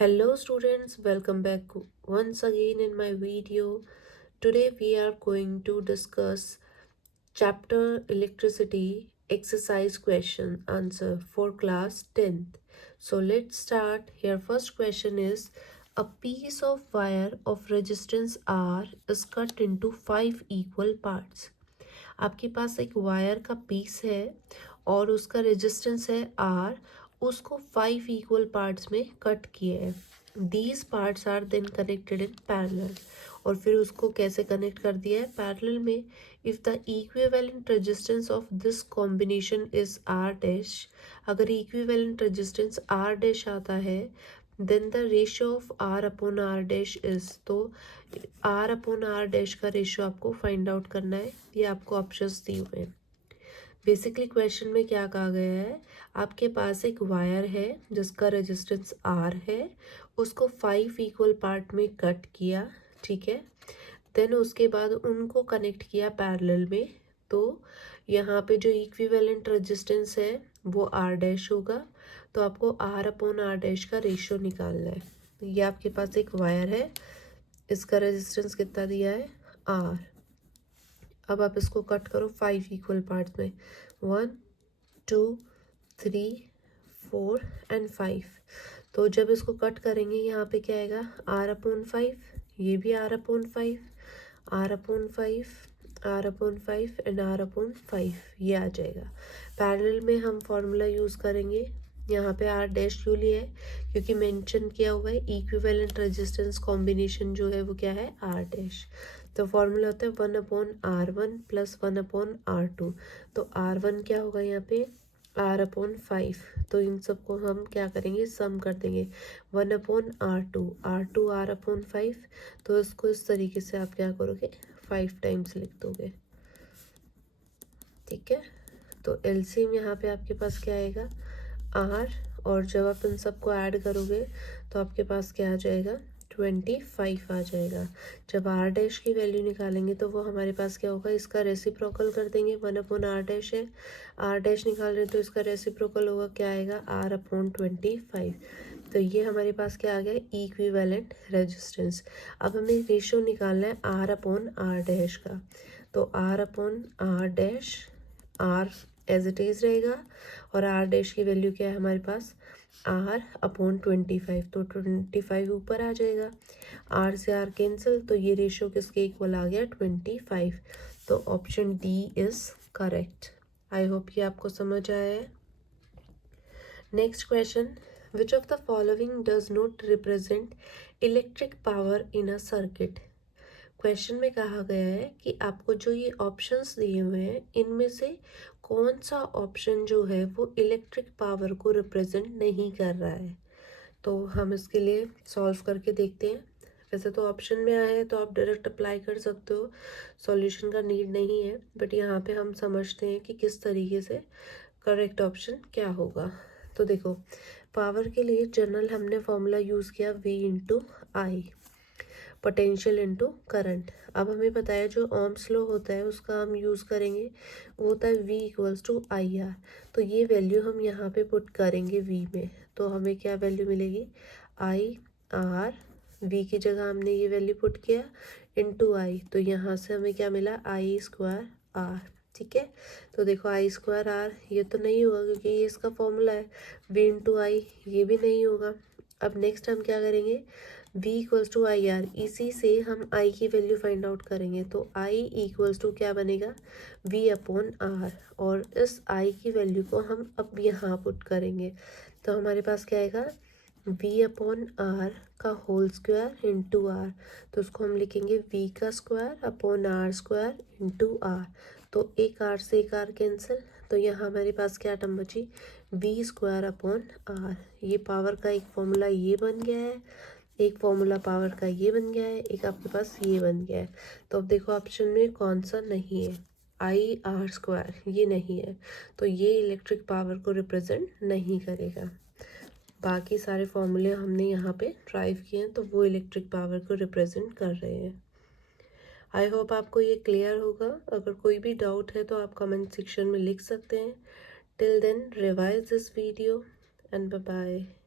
Hello students, welcome back once again in my video. Today we are going to discuss chapter electricity exercise question answer for class 10th. So let's start. Here first question is a piece of wire of resistance R is cut into 5 equal parts. आपके पास एक wire का piece है और उसका resistance है are, उसको 5 equal parts में cut किए हैं. These parts are then connected in parallel. और फिर उसको कैसे कनेक्ट कर दिया है पैरेलल में. If the equivalent resistance of this combination is R dash, अगर इक्विवेलेंट रेजिस्टेंस आर डैश आता है then the ratio of R upon R dash is, तो आर अपॉन आर डैश का रेशियो आपको फाइंड आउट करना है. ये आपको ऑप्शंस दिए हुए हैं. बेसिकली क्वेश्चन में क्या कहा गया है, आपके पास एक वायर है जिसका रेजिस्टेंस आर है, उसको 5 इक्वल पार्ट में कट किया, ठीक है. देन उसके बाद उनको कनेक्ट किया पैरेलल में. तो यहाँ पे जो इक्विवेलेंट रेजिस्टेंस है वो आर डैश होगा. तो आपको आर अपॉन आर डैश का रेशियो निकालना है. ये आपके पास एक वायर है, इसका रेजिस्टेंस कितना दिया है आर. अब आप इसको कट करो 5 इक्वल पार्ट्स में. 1 2 3 4 एंड 5. तो जब इसको कट करेंगे यहाँ पे क्या आएगा आर अपॉन 5, ये भी R upon 5, R upon 5, R upon 5 and R upon 5, ये आ जाएगा. पैरेलल में हम फॉर्मूला यूज़ करेंगे. यहाँ पे आर डैश क्यों लिया है, क्योंकि मेंशन किया हुआ है इक्विवेलेंट रेजिस्टेंस कॉम्बिनेशन जो है वो क्या है आर डैश. तो फॉर्मूला होता है 1/R1 प्लस 1/R2. तो R1 क्या होगा यहाँ पे R/5. तो इन सबको हम क्या करेंगे सम कर देंगे. 1/R2, R2 R/5. तो इसको इस तरीके से आप क्या करोगे 5 टाइम्स लिख दोगे, ठीक है. तो एलसीएम यहाँ पे आपके पास क्या आएगा R, और जब आप इन सबको ऐड करोगे तो आपके पास क्या आ जाएगा 25 आ जाएगा. जब आर डैश की वैल्यू निकालेंगे तो वो हमारे पास क्या होगा, इसका रेसिप्रोकल कर देंगे. 1/R डैश है, आर डैश निकाल रहे हैं तो इसका रेसिप्रोकल होगा, क्या आएगा R/25. तो ये हमारे पास क्या आ गया इक्विवेलेंट रेजिस्टेंस. अब हमें रेशियो निकालना है आर अपॉन आर डैश का. तो R upon R dash, R as it is रहेगा और आर डैश की वैल्यू क्या है हमारे पास आर अपॉन 25. तो 25 ऊपर आ जाएगा, आर से आर कैंसिल, तो ये रेशियो किसके इक्वल आ गया 25. तो option D is correct. I hope ये आपको समझ आया है. Next question, which of the following does not represent electric power in a circuit. Question में कहा गया है कि आपको जो ये ऑप्शंस दिए हुए हैं इनमें से कौन सा ऑप्शन जो है वो इलेक्ट्रिक पावर को रिप्रेजेंट नहीं कर रहा है. तो हम इसके लिए सॉल्व करके देखते हैं. वैसे तो ऑप्शन में आया है तो आप डायरेक्ट अप्लाई कर सकते हो, सॉल्यूशन का नीड नहीं है. बट यहाँ पे हम समझते हैं कि किस तरीके से करेक्ट ऑप्शन क्या होगा. तो देखो, पावर के लिए जनरल हमने फॉर्मूला यूज़ किया V इंटू आई, पोटेंशियल इनटू करंट. अब हमें पता है जो ओम्स लॉ होता है उसका हम यूज़ करेंगे, वो होता है V equals to I R. तो ये वैल्यू हम यहाँ पे पुट करेंगे V में. तो हमें क्या वैल्यू मिलेगी आई आर, V की जगह हमने ये वैल्यू पुट किया इनटू आई. तो यहाँ से हमें क्या मिला आई स्क्वायर आर, ठीक है. तो देखो आई स्क्वायर आर ये तो नहीं होगा क्योंकि ये इसका फॉर्मूला है. V इंटू आई ये भी नहीं होगा. अब नेक्स्ट हम क्या करेंगे V equals to I R, इसी से हम I की वैल्यू फाइंड आउट करेंगे. तो I इक्वल्स टू क्या बनेगा V अपॉन आर, और इस I की वैल्यू को हम अब यहाँ पुट करेंगे. तो हमारे पास क्या आएगा V अपॉन आर का होल स्क्वायर इंटू आर. तो उसको हम लिखेंगे V का square upon R square into R. तो एक आर से एक आर कैंसिल, तो यहाँ हमारे पास क्या टर्म बची V स्क्वायर अपॉन आर. ये पावर का एक फॉर्मूला ये बन गया है, एक फॉर्मूला पावर का ये बन गया है, एक आपके पास ये बन गया है. तो अब देखो ऑप्शन में कौन सा नहीं है, आई आर स्क्वायर ये नहीं है. तो ये इलेक्ट्रिक पावर को रिप्रेजेंट नहीं करेगा. बाकी सारे फॉर्मूले हमने यहाँ पे ड्राइव किए हैं तो वो इलेक्ट्रिक पावर को रिप्रेजेंट कर रहे हैं. आई होप आपको ये क्लियर होगा. अगर कोई भी डाउट है तो आप कमेंट सेक्शन में लिख सकते हैं. Till then revise this video and bye bye.